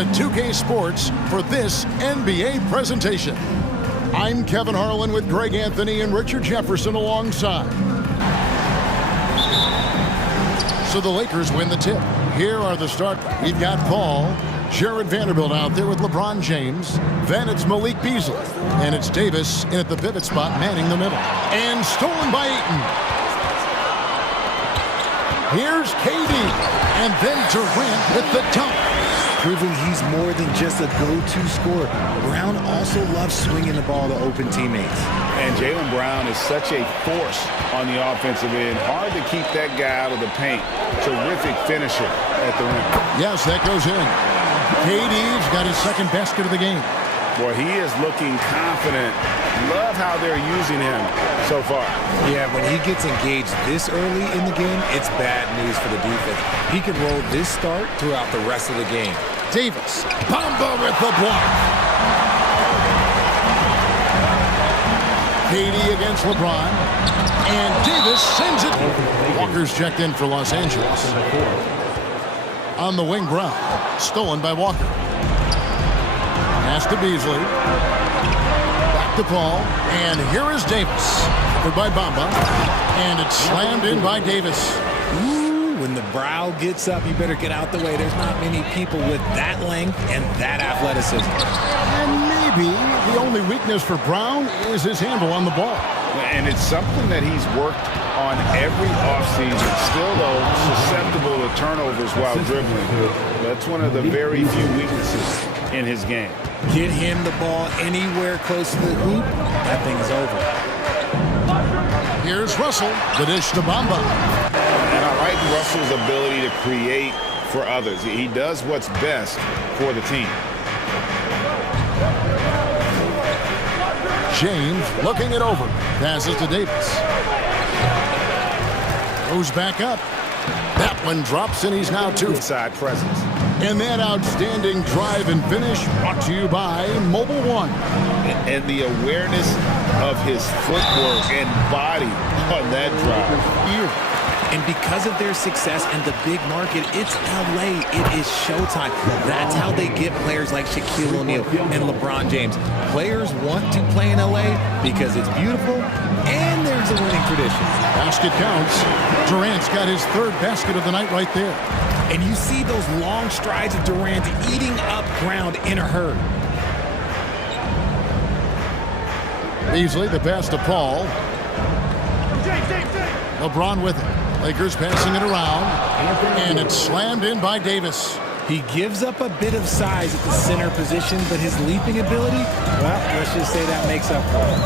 Visit 2K Sports for this NBA presentation. I'm Kevin Harlan with Greg Anthony and Richard Jefferson alongside. So the Lakers win the tip. Here are the starters. We've got Paul, Jared Vanderbilt out there with LeBron James. Then it's Malik Beasley. And it's Davis in at the pivot spot, manning the middle. And stolen by Ayton. Here's KD. And then Durant with the dunk. Proving he's more than just a go-to scorer. Brown also loves swinging the ball to open teammates. And Jaylen Brown is such a force on the offensive end. Hard to keep that guy out of the paint. Terrific finisher at the rim. Yes, that goes in. KD's got his second basket of the game. Boy, he is looking confident. Love how they're using him so far. Yeah, when he gets engaged this early in the game, it's bad news for the defense. He could roll this start throughout the rest of the game. Davis, Bamba with the block. KD against LeBron. And Davis sends it. Walker's checked in for Los Angeles. On the wing, Brown. Stolen by Walker. Pass to Beasley. Back to Paul. And here is Davis. Covered by Bamba. And it's slammed in by Davis. Ooh, when the brow gets up, you better get out the way. There's not many people with that length and that athleticism. And maybe the only weakness for Brown is his handle on the ball. And it's something that he's worked on every offseason. Still, though, susceptible to turnovers while dribbling. That's one of the very few weaknesses in his game. Get him the ball anywhere close to the hoop, that thing is over. Here's Russell, the dish to Bamba. And I like Russell's ability to create for others. He does what's best for the team. James looking it over. Passes to Davis. Goes back up. That one drops, and he's now two. Inside presence. And that outstanding drive and finish brought to you by Mobile One. And the awareness of his footwork and body on that drive. And because of their success and the big market, it's LA. It is showtime. That's how they get players like Shaquille O'Neal and LeBron James. Players want to play in LA because it's beautiful and there's a winning tradition. Basket counts. Durant's got his third basket of the night right there. And you see those long strides of Durant eating up ground in a hurry. Beasley, the pass to Paul. LeBron with it. Lakers passing it around. And it's slammed in by Davis. He gives up a bit of size at the center position, but his leaping ability, well, let's just say that makes up for it.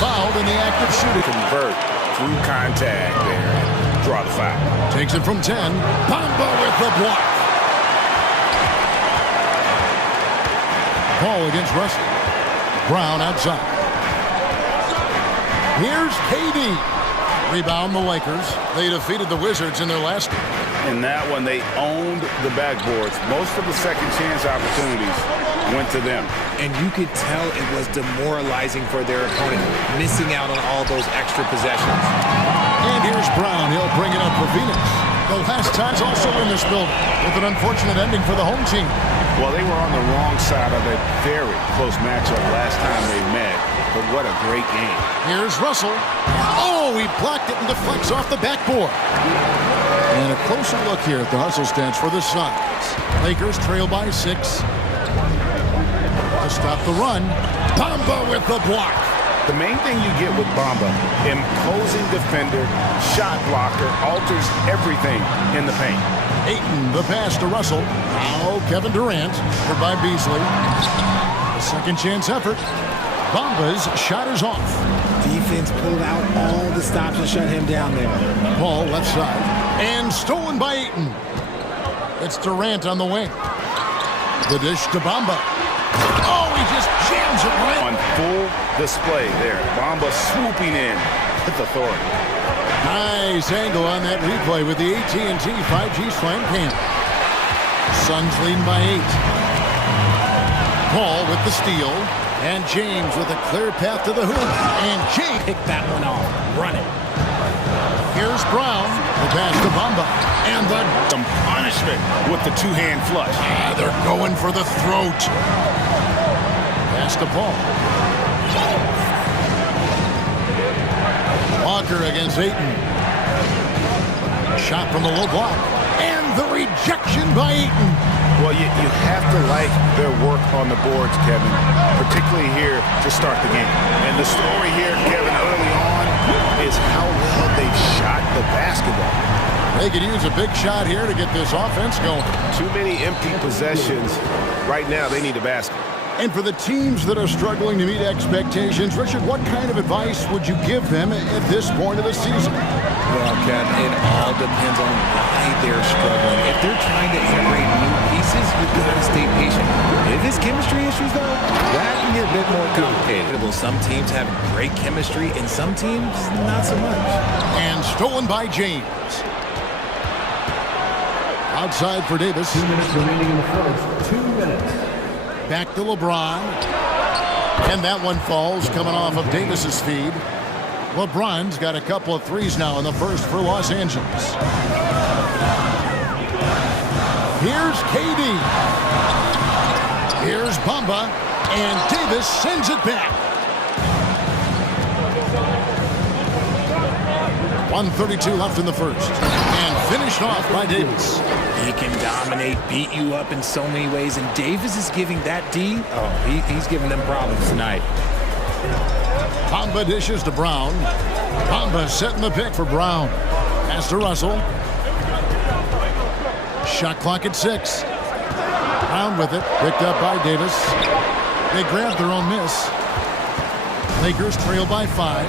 Fouled in the act of shooting. Convert through contact there and draw the foul. Takes it from 10. Bamba with the block. Paul against Russell. Brown outside. Here's KD. Rebound the Lakers. They defeated the Wizards in their last game. In that one, they owned the backboards. Most of the second chance opportunities went to them. And you could tell it was demoralizing for their opponent, missing out on all those extra possessions. And here's Brown. He'll bring it up for Phoenix. The last time's also in this building with an unfortunate ending for the home team. Well, they were on the wrong side of a very close matchup last time they met. But what a great game. Here's Russell. Oh, he blocked it and deflects off the backboard. And a closer look here at the hustle stance for the Suns. Lakers trail by 6. To stop the run, Bamba with the block. The main thing you get with Bamba, imposing defender, shot blocker, alters everything in the paint. Ayton, the pass to Russell. Now Kevin Durant, covered by Beasley. A second chance effort. Bamba's shot is off. Defense pulled out all the stops and shut him down there. Paul left side. And stolen by Ayton. It's Durant on the wing. The dish to Bamba. Oh, he just jams it right. On full display there. Bamba swooping in with authority. Nice angle on that replay with the AT&T 5G Slam Cam. Suns leading by 8. Paul with the steal. And James with a clear path to the hoop. And James picked that one off. Run it. Here's Brown. The pass to Bamba. And Some punishment with the two-hand flush. they're going for the throat. Pass to Paul. Walker against Ayton. Shot from the low block. And the rejection by Ayton. Well, you have to like their work on the boards, Kevin, particularly here to start the game. And the story here, Kevin, early on is how well they've shot the basketball. They could use a big shot here to get this offense going. Too many empty possessions. Right now, they need a basket. And for the teams that are struggling to meet expectations, Richard, what kind of advice would you give them at this point of the season? Well, Kevin, it all depends on why they're struggling. If they're trying to integrate new pieces, you've got to stay patient. If it's chemistry issues, though, that can get a bit more complicated. Some teams have great chemistry, and some teams, not so much. And stolen by James. Outside for Davis. 2 minutes remaining in the first. 2 minutes. Back to LeBron. And that one falls coming off of Davis's feed. LeBron's got a couple of threes now in the first for Los Angeles. Here's KD. Here's Bamba. And Davis sends it back. 1:32 left in the first. And finished off by Davis. He can dominate, beat you up in so many ways, and Davis is giving that D. He's giving them problems tonight. Bamba dishes to Brown. Bamba setting the pick for Brown. Pass to Russell. Shot clock at 6. Brown with it. Picked up by Davis. They grabbed their own miss. Lakers trail by 5.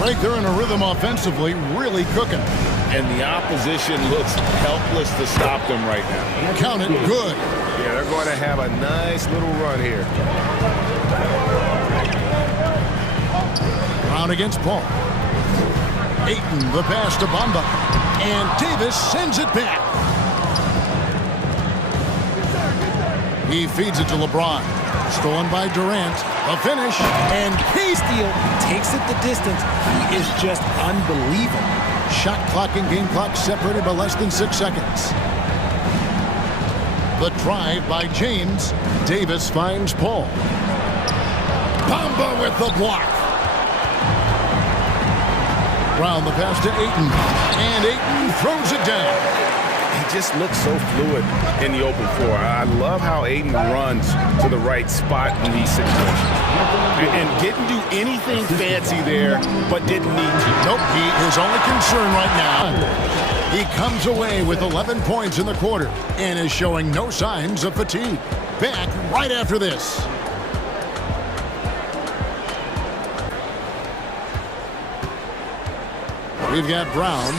Right there in a rhythm offensively, really cooking. And the opposition looks helpless to stop them right now. Count it, good. Yeah, they're going to have a nice little run here. Brown against Paul. Ayton, the pass to Bamba. And Davis sends it back. He feeds it to LeBron. Stolen by Durant. A finish. And Steal takes it the distance. He is just unbelievable. shot clock and game clock separated by less than 6 seconds. The drive by James. Davis finds Paul. Bamba with the block. Brown the pass to Ayton. And Ayton throws it down. He just looks so fluid in the open floor. I love how Ayton runs to the right spot in these situations. And didn't do anything fancy there, but didn't need to. Nope, his only concern right now. He comes away with 11 points in the quarter and is showing no signs of fatigue. Back right after this. We've got Brown.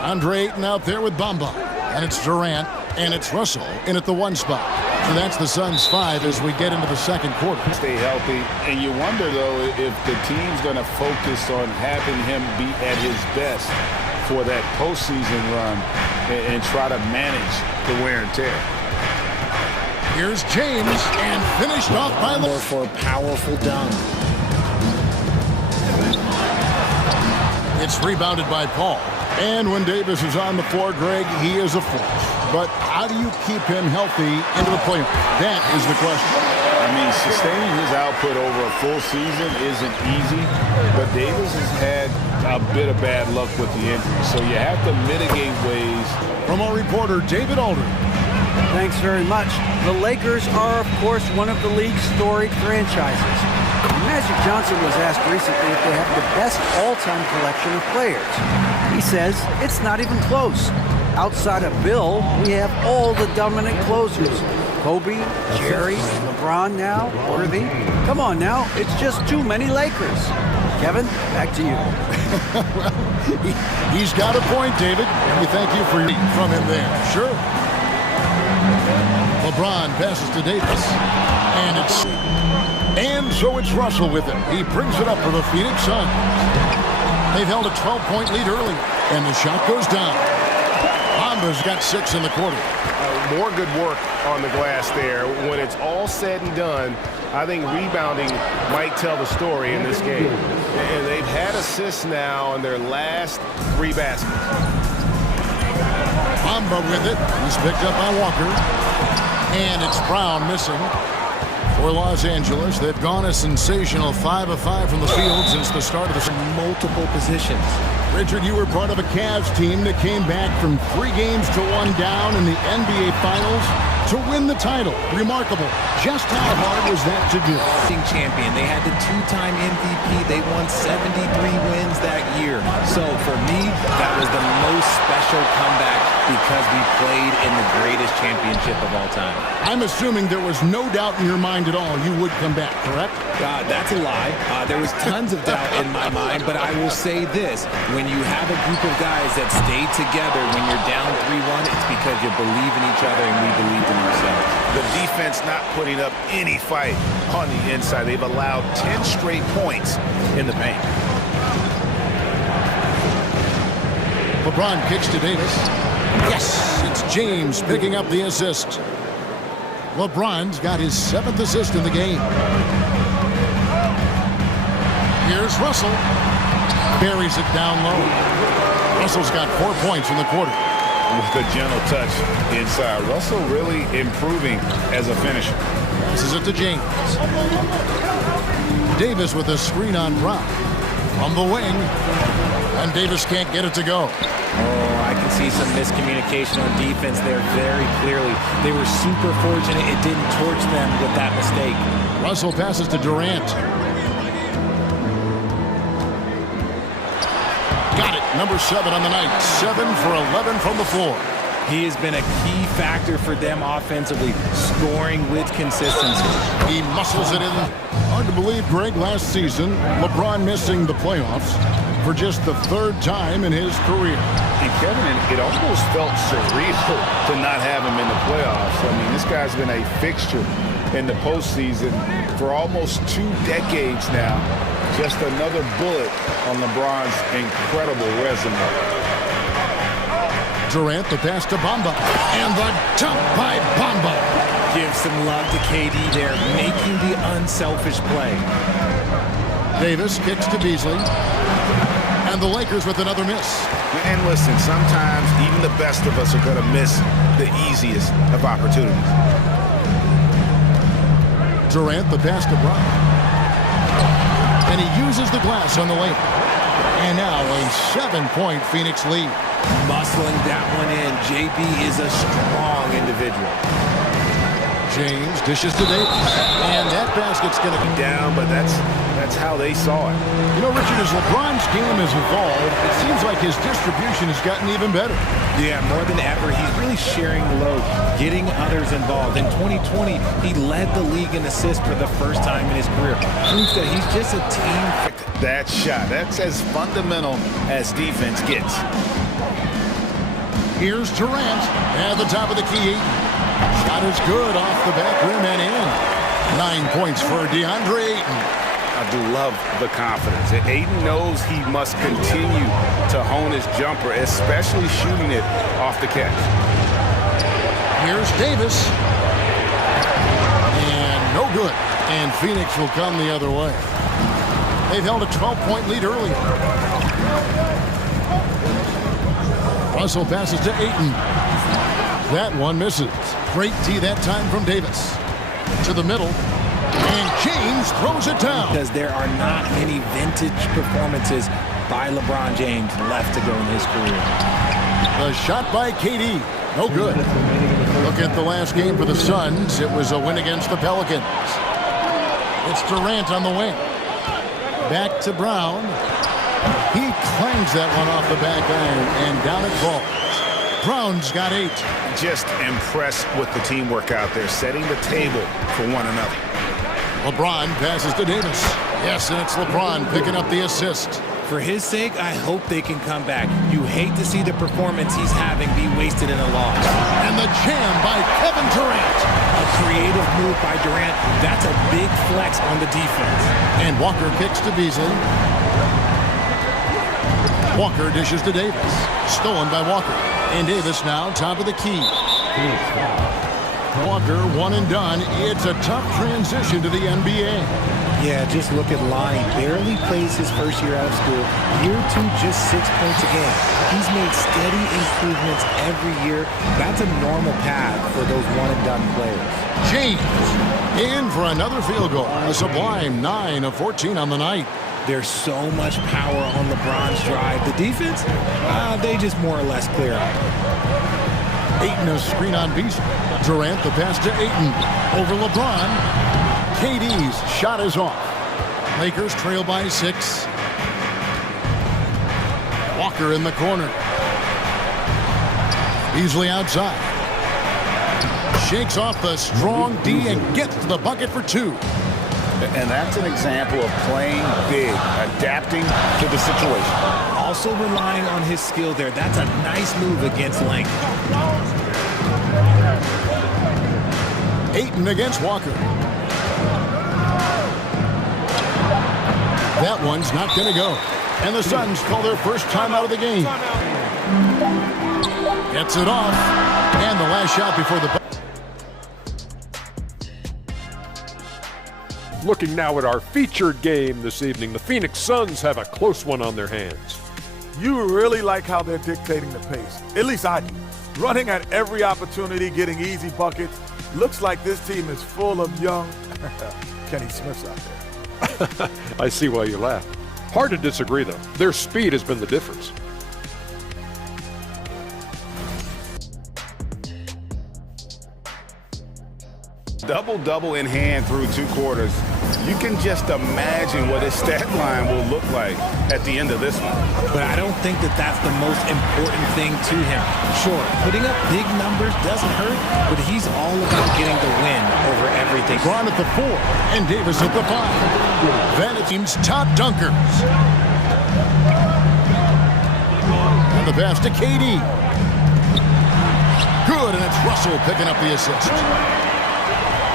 Andre Ayton out there with Bamba. And it's Durant. And it's Russell in at the 1 spot. So that's the Suns' 5 as we get into the second quarter. Stay healthy. And you wonder, though, if the team's going to focus on having him be at his best for that postseason run and try to manage the wear and tear. Here's James, and finished off by More for a powerful dunk. It's rebounded by Paul. And when Davis is on the floor, Greg, he is a force. But how do you keep him healthy into the playoffs? That is the question. I mean, sustaining his output over a full season isn't easy, but Davis has had a bit of bad luck with the injury, so you have to mitigate ways. From our reporter, David Alder. Thanks very much. The Lakers are, of course, one of the league's storied franchises. Magic Johnson was asked recently if they have the best all-time collection of players. He says it's not even close. Outside of Bill, we have all the dominant closers. Kobe, Jerry, LeBron now, Worthy. Come on now, it's just too many Lakers. Kevin, back to you. Well, he's got a point, David. We thank you for from him there. Sure. LeBron passes to Davis. And so it's Russell with it. He brings it up for the Phoenix Suns. They've held a 12-point lead early, and the shot goes down. Bamba's got 6 in the quarter. More good work on the glass there. When it's all said and done, I think rebounding might tell the story in this game. And they've had assists now in their last 3 baskets. Bamba with it. He's picked up by Walker. And it's Brown missing for Los Angeles. They've gone a sensational 5 of 5 from the field since the start of the season. Multiple positions. Richard, you were part of a Cavs team that came back from 3 games to 1 down in the NBA Finals to win the title. Remarkable. Just how hard was that to do? Champion. They had the 2-time MVP. They won 73 wins that year. So for me, that was the most special comeback because we played in the greatest championship of all time. I'm assuming there was no doubt in your mind at all you would come back, correct? That's a lie. There was tons of doubt in my mind, but I will say this. When you have a group of guys that stay together when you're down 3-1, it's because you believe in each other and we believed in ourselves. The defense not putting up any fight on the inside. They've allowed 10 straight points in the paint. LeBron kicks to Davis. Yes, it's James picking up the assist. LeBron's got his 7th assist in the game. Here's Russell. Buries it down low. Russell's got 4 points in the quarter. With a gentle touch inside. Russell really improving as a finisher. Passes it to James. Davis with a screen on Brown. From the wing. And Davis can't get it to go. Oh, I can see some miscommunication on defense there very clearly. They were super fortunate it didn't torch them with that mistake. Russell passes to Durant. Got it. Number 7 on the night. 7 for 11 from the floor. He has been a key factor for them offensively, scoring with consistency. He muscles it in. Hard to believe, Greg, last season, LeBron missing the playoffs for just the 3rd time in his career. And Kevin, it almost felt surreal to not have him in the playoffs. I mean, this guy's been a fixture in the postseason for almost 2 decades now. Just another bullet on LeBron's incredible resume. Durant, the pass to Bamba. And the dunk by Bamba. Give some love to KD there, making the unselfish play. Davis kicks to Beasley. And the Lakers with another miss. And listen, sometimes even the best of us are going to miss the easiest of opportunities. Durant, the pass to Brown. And he uses the glass on the lane. And now a 7-point Phoenix lead. Muscling that one in. JB is a strong individual. James dishes to Davis. And that basket's going to come down, but that's how they saw it. You know, Richard, as LeBron's game has evolved, it seems like his distribution has gotten even better. Yeah, more than ever, he's really sharing the load, getting others involved. In 2020, he led the league in assists for the first time in his career. Proves that he's just a team. That shot, that's as fundamental as defense gets. Here's Durant at the top of the key. Shot is good off the back rim and in. 9 points for DeAndre Ayton. I do love the confidence. Ayton knows he must continue to hone his jumper, especially shooting it off the catch. Here's Davis. And no good. And Phoenix will come the other way. They've held a 12-point lead earlier. Russell passes to Ayton. That one misses. Great D that time from Davis. To the middle. And James throws it down. Because there are not many vintage performances by LeBron James left to go in his career. The shot by KD. No good. Look at the last game for the Suns. It was a win against the Pelicans. It's Durant on the wing. Back to Brown. He clangs that one off the back iron, and down it falls. Brown's got 8. Just impressed with the teamwork out there, setting the table for one another. LeBron passes to Davis. Yes, and it's LeBron picking up the assist. For his sake, I hope they can come back. You hate to see the performance he's having be wasted in a loss. And the jam by Kevin Durant. A creative move by Durant. That's a big flex on the defense. And Walker kicks to Beasley. Walker dishes to Davis. Stolen by Walker. And Davis now top of the key. Walker one and done. It's a tough transition to the NBA. Yeah, just look at Lonnie. Barely plays his first year out of school. Year 2, just 6 points a game. He's made steady improvements every year. That's a normal path for those one-and-done players. James in for another field goal. A sublime 9 of 14 on the night. There's so much power on LeBron's drive. The defense, they just more or less clear out. Ayton a screen on Beasley. Durant the pass to Ayton. Over LeBron. KD's shot is off. Lakers trail by 6. Walker in the corner. Beasley outside. Shakes off the strong D and gets to the bucket for 2. And that's an example of playing big, adapting to the situation. Also relying on his skill there. That's a nice move against length. Ayton against Walker. That one's not going to go. And the Suns call their first time out of the game. Gets it off. And the last shot before the... Looking now at our featured game this evening, the Phoenix Suns have a close one on their hands. You really like how they're dictating the pace. At least I do. Running at every opportunity, getting easy buckets. Looks like this team is full of young Kenny Smiths out there. I see why you laugh. Hard to disagree, though. Their speed has been the difference. Double-double in hand through 2 quarters. You can just imagine what his stat line will look like at the end of this one. But I don't think that that's the most important thing to him. Sure, putting up big numbers doesn't hurt, but he's all about getting the win over everything. LeBron at the 4 and Davis at the 5. Then it seems top dunkers. And the pass to KD. Good, and it's Russell picking up the assist.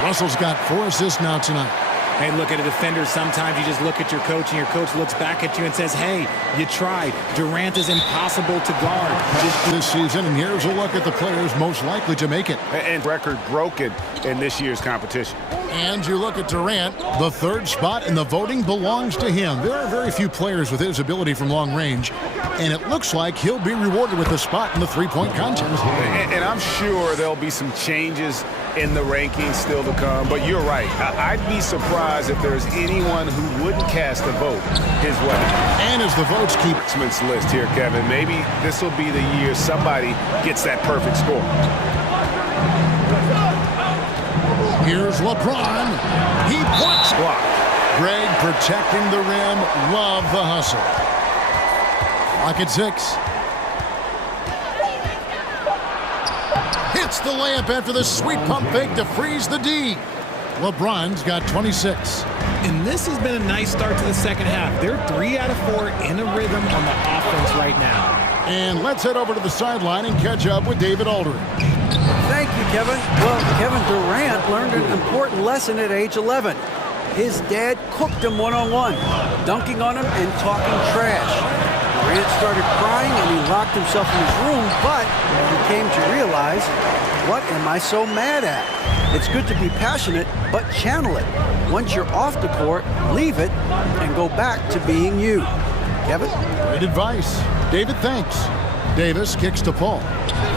Russell's got 4 assists now tonight. Hey, look at a defender. Sometimes you just look at your coach, and your coach looks back at you and says, hey, you tried. Durant is impossible to guard. This season, and here's a look at the players most likely to make it. And record broken in this year's competition. And you look at Durant, the 3rd spot in the voting belongs to him. There are very few players with his ability from long range, and it looks like he'll be rewarded with a spot in the 3-point contest. And I'm sure there'll be some changes in the rankings still to come, but you're right. I'd be surprised if there's anyone who wouldn't cast a vote his way. And as the votes keep... List here, Kevin. Maybe this will be the year somebody gets that perfect score. Here's LeBron. He blocks block. Greg protecting the rim. Love the hustle. Clock at 6. Hits the layup after the sweet pump fake to freeze the D. LeBron's got 26. And this has been a nice start to the second half. They're 3 out of 4 in a rhythm on the offense right now. And let's head over to the sideline and catch up with David Aldridge. Thank you, Kevin. Well, Kevin Durant learned an important lesson at age 11. His dad cooked him one-on-one, dunking on him and talking trash. Durant started crying and he locked himself in his room, but he came to realize, what am I so mad at? It's good to be passionate, but channel it. Once you're off the court, leave it and go back to being you. Kevin? Great advice. David, thanks. Davis kicks to Paul.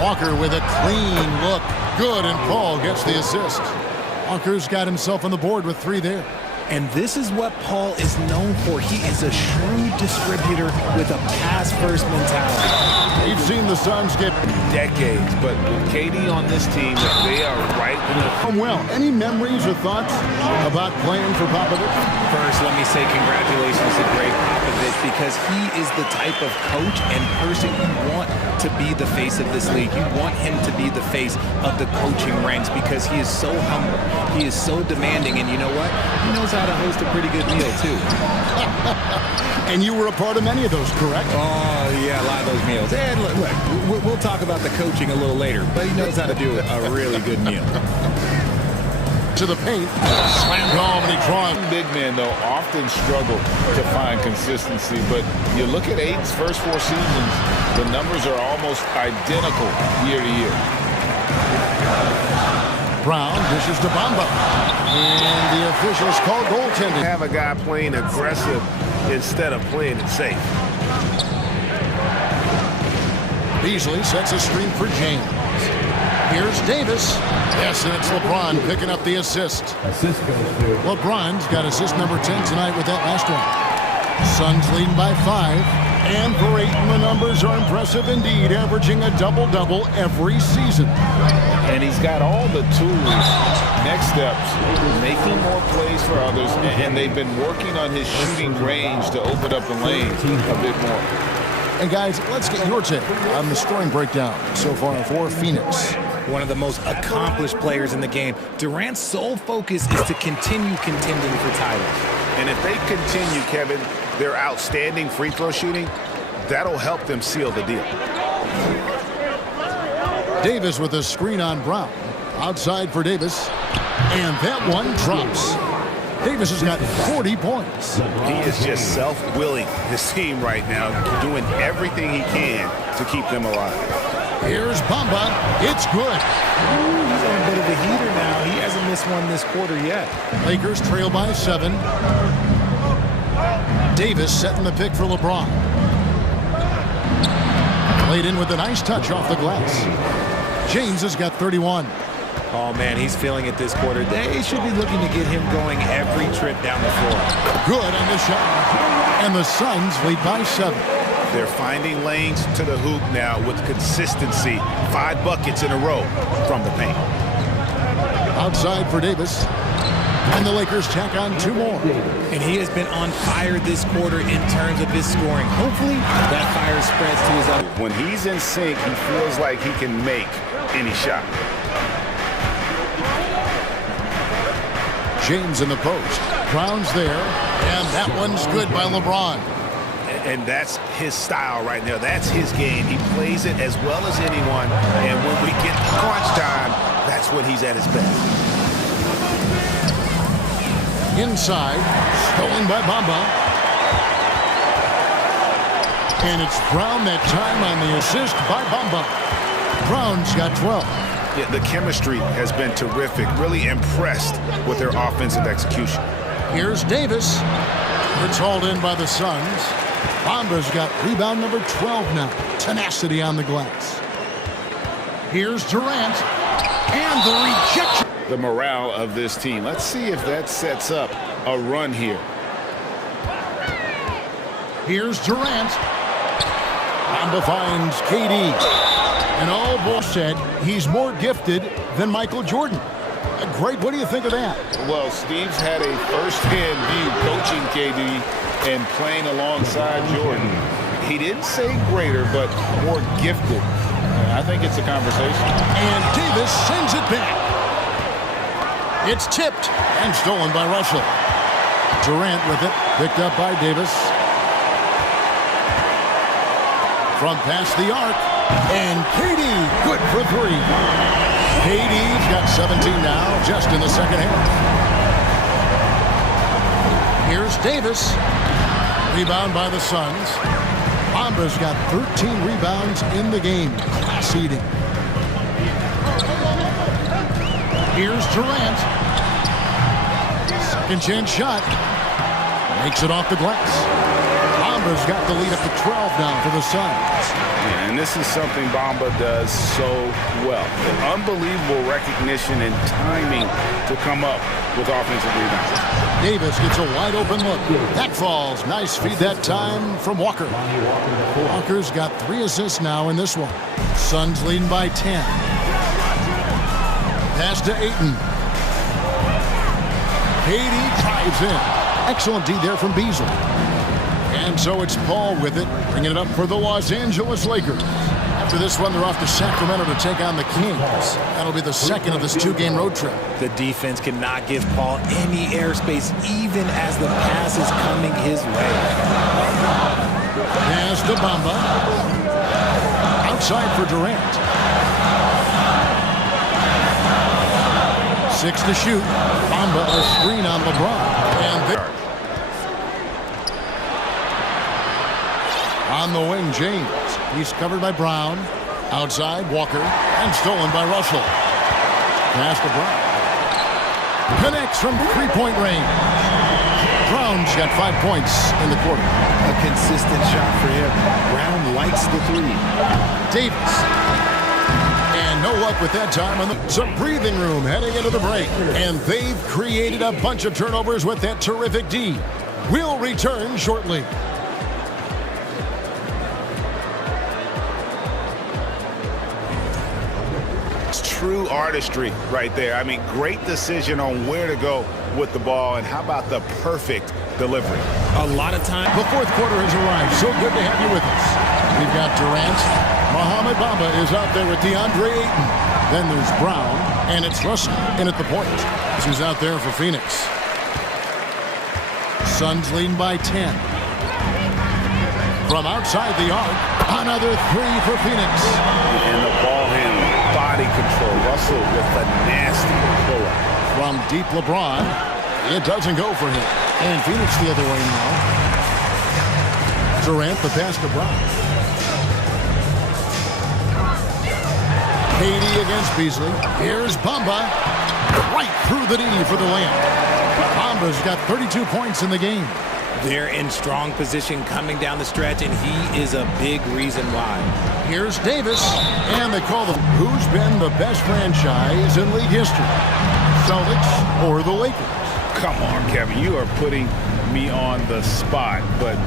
Walker with a clean look. Good, and Paul gets the assist. Walker's got himself on the board with 3 there. And this is what Paul is known for. He is a shrewd distributor with a pass-first mentality. You've seen the Suns get decades, but with KD on this team, they are right in the... Well, any memories or thoughts about playing for Popovich? First, let me say congratulations to Greg Popovich, because he is the type of coach and person you want to be the face of this league. You want him to be the face of the coaching ranks because he is so humble. He is so demanding, and you know what? He knows how to host a pretty good meal, too. And you were a part of many of those, correct? Oh, yeah, a lot of those meals. And look, we'll talk about the coaching a little later, but he knows how to do a really good meal. To the paint. Slammed home and he draws. Big men, though, often struggle to find consistency. But you look at Ayton's first 4 seasons, the numbers are almost identical year to year. Brown dishes to Bamba. And the officials call goaltending. Have a guy playing aggressive instead of playing it safe. Beasley sets a screen for James. Here's Davis. Yes, and it's LeBron picking up the assist. LeBron's got assist number 10 tonight with that last one. Suns leading by 5. And for Ayton, the numbers are impressive indeed, averaging a double-double every season. And he's got all the tools. Next steps, making more plays for others, and they've been working on his shooting range to open up the lane a bit more. And guys, let's get your take on the scoring breakdown so far for Phoenix. One of the most accomplished players in the game. Durant's sole focus is to continue contending for titles. And if they continue, Kevin, their outstanding free throw shooting, that'll help them seal the deal. Davis with a screen on Brown. Outside for Davis. And that one drops. Davis has got 40 points. He is just self-willing, this team right now, doing everything he can to keep them alive. Here's Bamba. It's good. He's on a bit of a heater now. He hasn't missed one this quarter yet. Lakers trail by 7. Davis setting the pick for LeBron. Laid in with a nice touch off the glass. James has got 31. Oh, man, he's feeling it this quarter. They should be looking to get him going every trip down the floor. Good on the shot. And the Suns lead by 7. They're finding lanes to the hoop now with consistency. 5 buckets in a row from the paint. Outside for Davis. And the Lakers tack on 2 more. And he has been on fire this quarter in terms of his scoring. Hopefully, that fire spreads to his other. When he's in sync, he feels like he can make any shot. James in the post. Brown's there. And that one's good by LeBron. And that's his style right there. That's his game. He plays it as well as anyone. And when we get crunch time, that's when he's at his best. Inside, stolen by Bamba. And it's Brown that time on the assist by Bamba. Brown's got 12. Yeah, the chemistry has been terrific. Really impressed with their offensive execution. Here's Davis. It's hauled in by the Suns. Bamba's got rebound number 12 now. Tenacity on the glass. Here's Durant. And the rejection. The morale of this team. Let's see if that sets up a run here. Here's Durant. Bamba finds KD. And all boy said he's more gifted than Michael Jordan. Great. What do you think of that? Well, Steve's had a first-hand view coaching KD and playing alongside Jordan. He didn't say greater, but more gifted. I think it's a conversation. And Davis sends it back. It's tipped and stolen by Russell. Durant with it, picked up by Davis. From past the arc, and KD good for 3. KD's got 17 now, just in the second half. Here's Davis. Rebound by the Suns. Bamba's got 13 rebounds in the game. Class eating. Here's Durant. Second chance shot. Makes it off the glass. Bamba's got the lead up to 12 now for the Suns. Yeah, and this is something Bamba does so well. Unbelievable recognition and timing to come up with offensive rebounds. Davis gets a wide open look. That falls. Nice feed that time from Walker. Walker's got 3 assists now in this one. Suns leading by 10. Pass to Ayton. KD drives in. Excellent D there from Beasley. And so it's Paul with it, bringing it up for the Los Angeles Lakers. After this one, they're off to Sacramento to take on the Kings. That'll be the second of this 2-game road trip. The defense cannot give Paul any airspace, even as the pass is coming his way. Pass to Bamba. Outside for Durant. 6 to shoot. Bamba a screen on LeBron. And there. On the wing, James. He's covered by Brown. Outside, Walker. And stolen by Russell. Pass to Brown. Connects from three-point range. Brown's got 5 points in the quarter. A consistent shot for him. Brown likes the three. Davis. And no luck with that time. Some breathing room heading into the break. And they've created a bunch of turnovers with that terrific D. We'll return shortly. True artistry right there. I mean, great decision on where to go with the ball, and how about the perfect delivery? A lot of time. The fourth quarter has arrived. So good to have you with us. We've got Durant. Mohamed Bamba is out there with DeAndre Ayton. Then there's Brown, and it's Russell in at the point. Who's out there for Phoenix. Suns leading by 10. From outside the arc, another three for Phoenix. And the ball handling, body control. Russell with a nasty pull-up. From deep LeBron, it doesn't go for him. And Phoenix the other way now. Durant the pass to Brown. KD against Beasley. Here's Bamba. Right through the knee for the layup. Bamba's got 32 points in the game. They're in strong position coming down the stretch, and he is a big reason why. Here's Davis, and they call them who's been the best franchise in league history, Celtics or the Lakers? Come on, Kevin, you are putting me on the spot, but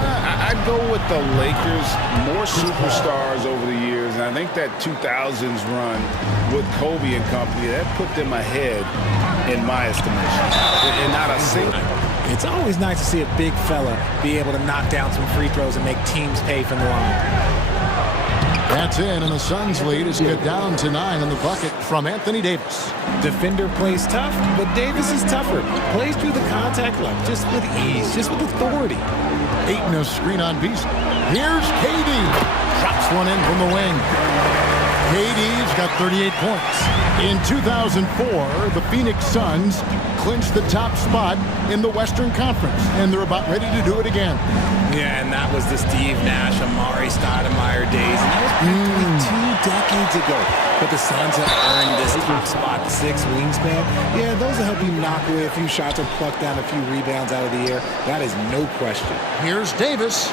I'd go with the Lakers. More superstars over the years, and I think that 2000s run with Kobe and company, that put them ahead in my estimation. And not a single... It's always nice to see a big fella be able to knock down some free throws and make teams pay from the line. That's in, and the Suns lead is cut down to 9 in the bucket from Anthony Davis. Defender plays tough, but Davis is tougher. Plays through the contact line just with ease, just with authority. Ayton a screen on Beasley. Here's KD. Drops one in from the wing. KD's got 38 points. In 2004, the Phoenix Suns clinched the top spot in the Western Conference, and they're about ready to do it again. Yeah, and that was the Steve Nash, Amari Stoudemire days, and that was practically 2 decades ago. But the Suns have earned this top spot, 6 wingspan. Yeah, those will help you knock away a few shots or pluck down a few rebounds out of the air. That is no question. Here's Davis.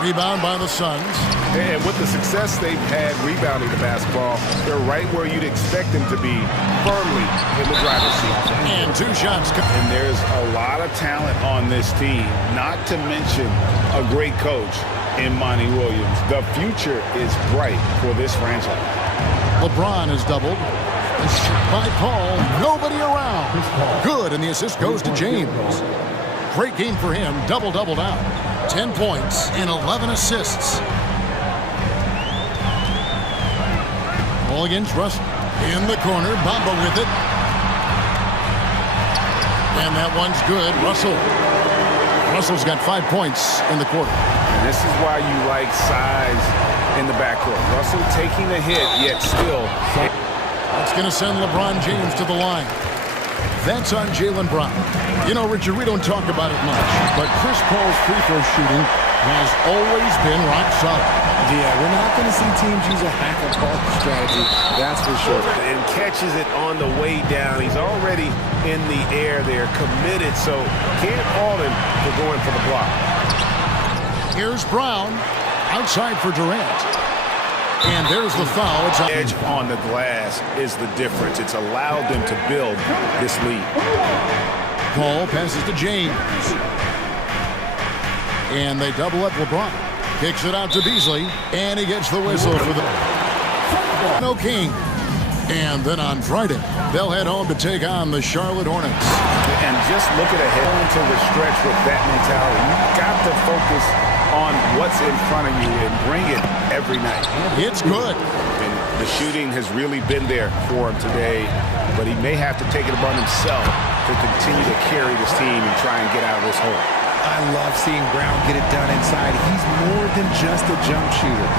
Rebound by the Suns. And with the success they've had rebounding the basketball, they're right where you'd expect them to be, firmly in the driver's seat. And 2 shots. And there's a lot of talent on this team, not to mention a great coach in Monty Williams. The future is bright for this franchise. LeBron is doubled. A shot by Paul. Nobody around. Good, and the assist goes to James. Great game for him. Double-doubled out. 10 points and 11 assists. Ball against Russell. In the corner, Bamba with it. And that one's good. Russell's got 5 points in the quarter. And this is why you like size in the backcourt. Russell taking the hit, yet still. That's going to send LeBron James to the line. That's on Jaylen Brown. You know, Richard, we don't talk about it much, but Chris Paul's free throw shooting has always been rock solid. Yeah, we're not going to see teams use a hack-and-ball strategy, that's for sure. And catches it on the way down. He's already in the air there, committed, so can't fault him for going for the block. Here's Brown, outside for Durant. And there's the foul. It's Edge on the glass is the difference. It's allowed them to build this lead. Paul passes to James. And they double up LeBron. Kicks it out to Beasley. And he gets the whistle for the No King. And then on Friday, they'll head home to take on the Charlotte Hornets. And just look at ahead into the stretch with that mentality. You've got to focus on what's in front of you and bring it every night. It's good. And the shooting has really been there for him today, but he may have to take it upon himself to continue to carry this team and try and get out of this hole. I love seeing Brown get it done inside. He's more than just a jump shooter.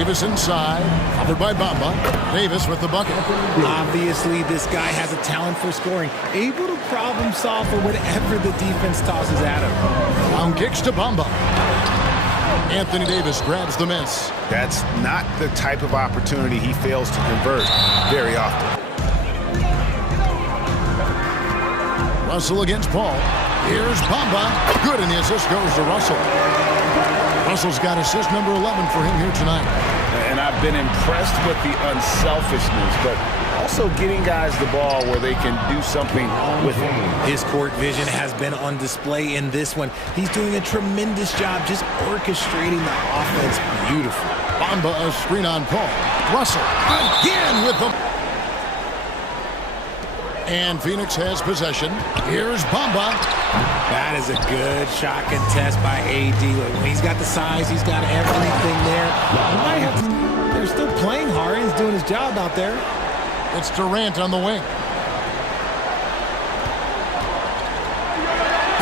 Davis inside, covered by Bamba. Davis with the bucket. Obviously, this guy has a talent for scoring, able to problem solve for whatever the defense tosses at him. Brown kicks to Bamba. Anthony Davis grabs the miss. That's not the type of opportunity he fails to convert very often. Russell against Paul. Here's Bamba. Good, and the assist goes to Russell. Russell's got assist number 11 for him here tonight. And I've been impressed with the unselfishness, but also getting guys the ball where they can do something with it. His court vision has been on display in this one. He's doing a tremendous job just orchestrating the offense beautifully. Bamba a screen on Paul. Russell again with them. And Phoenix has possession. Here's Bamba. That is a good shot contest by AD. When he's got the size, he's got everything there. They're still playing hard. He's doing his job out there. It's Durant on the wing.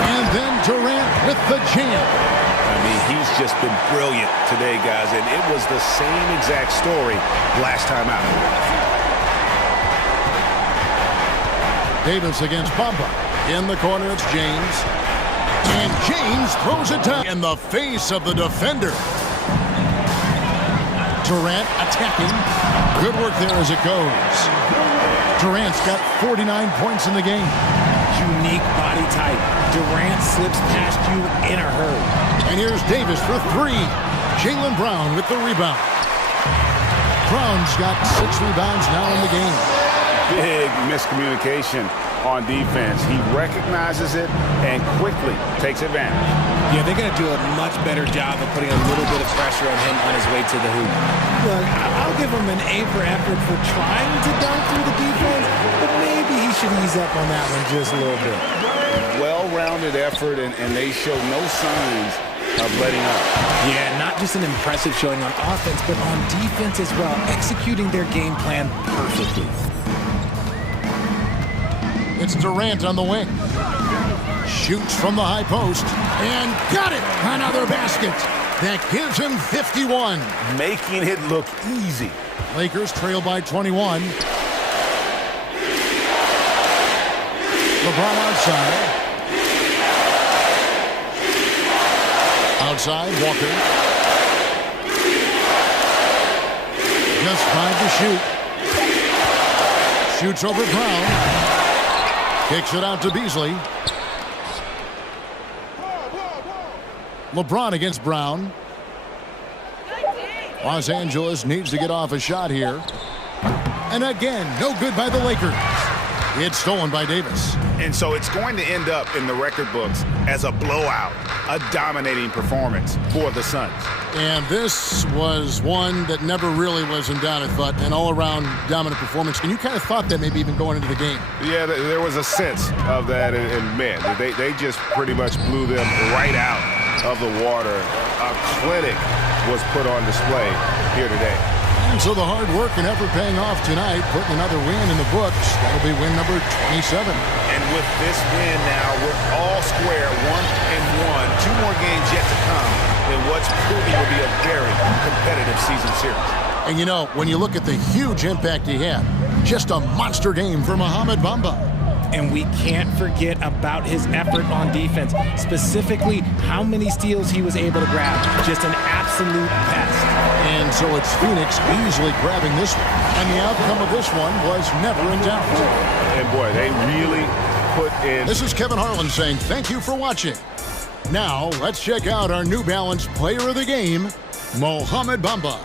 And then Durant with the jam. I mean, he's just been brilliant today, guys, and it was the same exact story last time out. Davis against Bamba. In the corner, it's James. And James throws it down in the face of the defender. Durant attacking. Good work there as it goes. Durant's got 49 points in the game. Unique body type. Durant slips past you in a hurry. And here's Davis for three. Jaylen Brown with the rebound. Brown's got 6 rebounds now in the game. Big miscommunication on defense. He recognizes it and quickly takes advantage. Yeah, they're going to do a much better job of putting a little bit of pressure on him on his way to the hoop. Look, I'll give him an A for effort for trying to dunk through the defense, but maybe he should ease up on that one just a little bit. Well-rounded effort, and they show no signs of letting up. Yeah, not just an impressive showing on offense, but on defense as well, executing their game plan perfectly. It's Durant on the wing. Shoots from the high post. And got it! Another basket. That gives him 51. Making it look easy. Lakers trail by 21. LeBron outside. Outside, Walker. Just 5 to shoot. Shoots over Brown. Kicks it out to Beasley. LeBron against Brown. Los Angeles needs to get off a shot here. And again, no good by the Lakers. It's stolen by Davis. And so it's going to end up in the record books as a blowout, a dominating performance for the Suns. And this was one that never really was in doubt, I thought, an all-around dominant performance. And you kind of thought that maybe even going into the game. Yeah, there was a sense of that, and man, they just pretty much blew them right out of the water. A clinic was put on display here today. And so the hard work and effort paying off tonight, putting another win in the books. That'll be win number 27. And with this win now, we're all square, 1-1. 2 more games yet to come in what's proving to be a very competitive season series. And you know, when you look at the huge impact he had, just a monster game for Mohamed Bamba. And we can't forget about his effort on defense, specifically how many steals he was able to grab. Just an absolute pest. And so it's Phoenix easily grabbing this one. And the outcome of this one was never in doubt. And boy, they really put in... This is Kevin Harlan saying thank you for watching. Now, let's check out our New Balance player of the game, Mohamed Bamba.